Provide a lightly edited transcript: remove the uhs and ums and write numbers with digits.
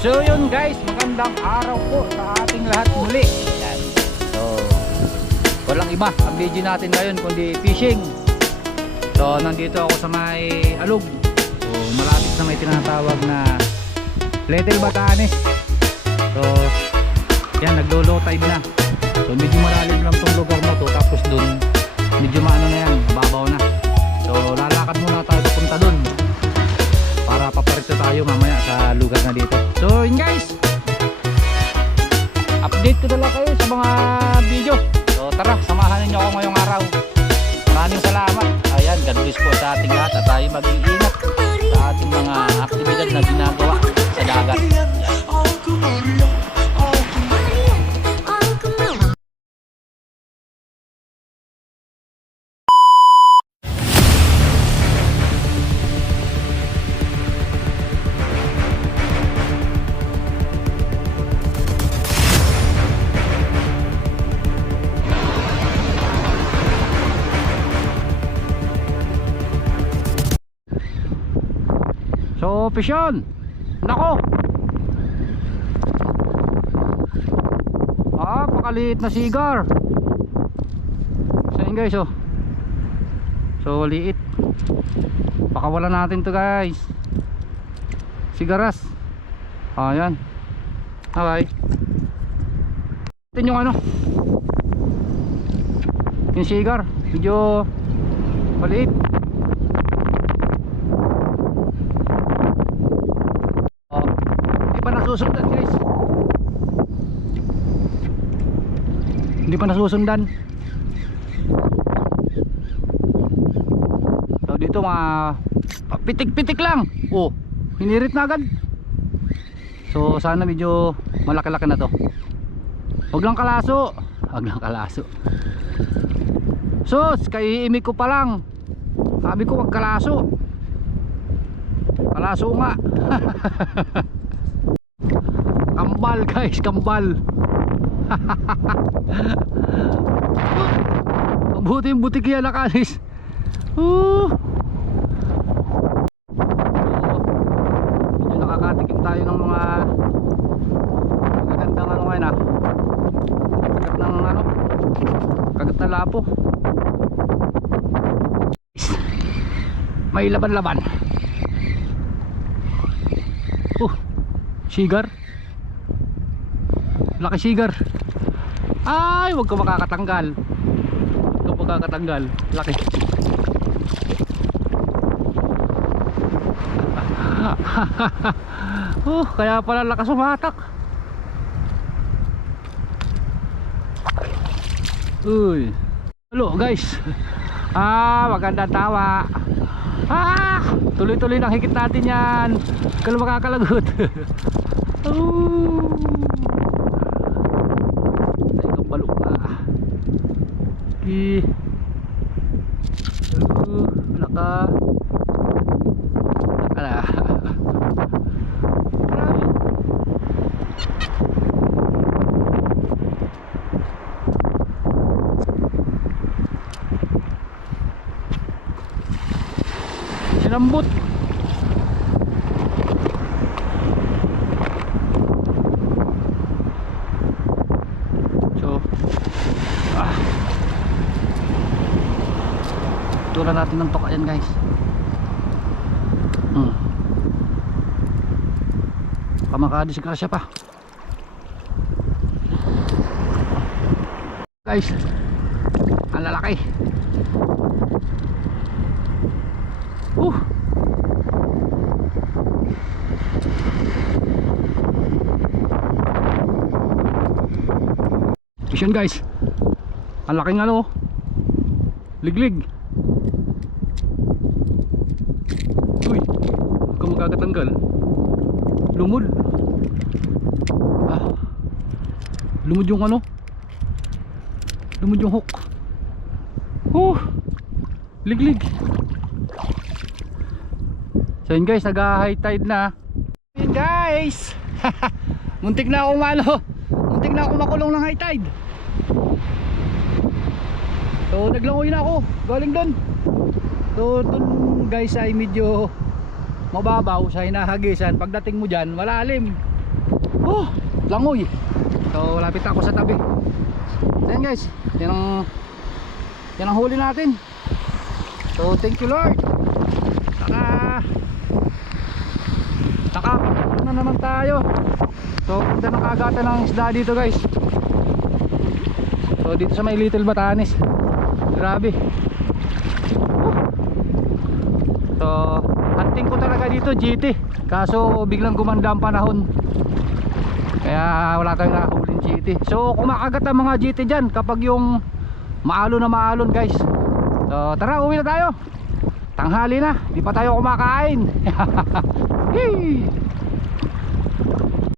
So yun guys, magandang araw po sa ating lahat muli. Yan. So walang iba ang video natin ngayon kundi fishing. So nandito ako sa may Alog. So malapit na may tinatawag na Little Batanes. So yan, naglo-low tide na. So medyo malalim lang tong lugar mo to. Tapos dun medyo maano na yan, mababaw na. So lalakad muna tayo papunta dun para paparito tayo mamaya sa lugar na dito. So yun guys, update ko na lang kayo sa mga video. So tara, samahan niyo ako ngayong araw. Maraming salamat. Ayan, God bless po sa ating lahat at tayo mag-iingat sa ating mga aktibidad na ginagawa sa dagat. So fish on. Nako, pakaliit na sigar. So yun guys, oh. So liit. Pakawalan natin to guys. Sigaras. Ayan. Okay. Ito yung ano, yung sigar. Medyo maliit. Nasusundan guys, hindi pa nasusundan. So dito mga pitik-pitik lang. Oh, hinirit na agad. So sana medyo malaki-laki na to. Huwag lang kalaso. Huwag lang kalaso. Sus, kay imik ko pa lang. Sabi ko wag kalaso. Kalaso nga. Kambal guys, kambal. Mabuti yung butik yan nakalis. Medyo nakakatikim tayo ng mga magagandang ano ngayon ah. Kagat ng ano, kagat na lapo. May laban-laban. Sigar. Laki sigar. Ay, wag ka makakatanggal. Wag ka makakatanggal. Laki. Kaya pala lakas umatak. Uy. Hello guys. Magandang tawa. Tuloy-tuloy lang higit natin yan. Kalau makakalagot. Sinambot. Tulan natin ng toka yan guys. Pamakadisgrasya pa guys. Ang lalaki. Yan guys, ang laking ano, liglig. Uy, huwag ka magkakatanggal. Lumod. Lumod yung ano, lumod yung hook. Liglig. So yun guys, nag-high tide na. Yun guys. Muntik na akong muntik na akong makulong ng high tide. So naglangoy na ako galing doon. So dun guys ay medyo mababaw sa hinahagisan. Pagdating mo dyan malalim. Oh, langoy. So lapit ako sa tabi. Ayan guys, yan ang huli natin. So thank you Lord. Nakapagod na naman tayo. So ganda ng kagatan ng isda dito guys. So dito sa may Little Batanes, grabe. So hunting ko talaga dito GT, kaso biglang gumanda ang panahon, kaya wala tayong nakahuling GT. So kumakagat ang mga GT dyan kapag yung maalon na maalon guys. So tara, uwi na tayo. Tanghali na, di pa tayo kumakain. Hee!